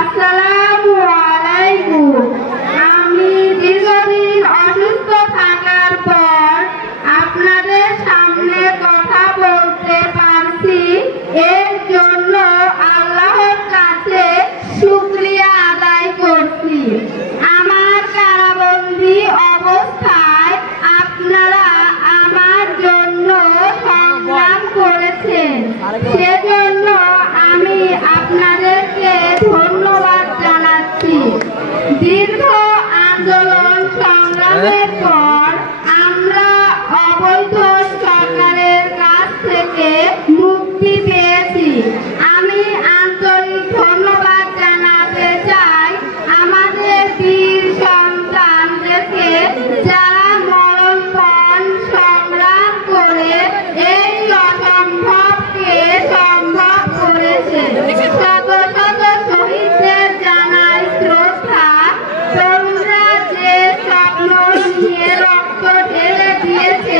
আসসালামু আলাইকুম। আমি দীর্ঘদিন অসুস্থ থাকার পর আপনাদের সামনে কথা বলতে পারছি, এর জন্য আল্লাহর কাছে শুকরিয়া আদায় করছি। আমার কারাবন্দী অবস্থায় আপনারা আমার জন্য সংগ্রাম করেছেন, সেজন্য আমি আপনাদেরকে ধন্যবাদ জানাচ্ছি। দীর্ঘ আন্দোলন সংগ্রামের পর আমরা অবৈধ সরকারের কাছ থেকে মুক্তি পেয়েছি। আমি আন্তরিক ধন্যবাদ জানাতে চাই আমাদের বীর সন্তানদেরকে, যারা মরণপণ সংগ্রাম করে এই অসম্ভবকে সম্ভব করেছে। শত শত শহীদদের জানাই শ্রদ্ধা। তরুণরা যে স্বপ্ন নিয়ে রক্ত ঢেলে দিয়েছে,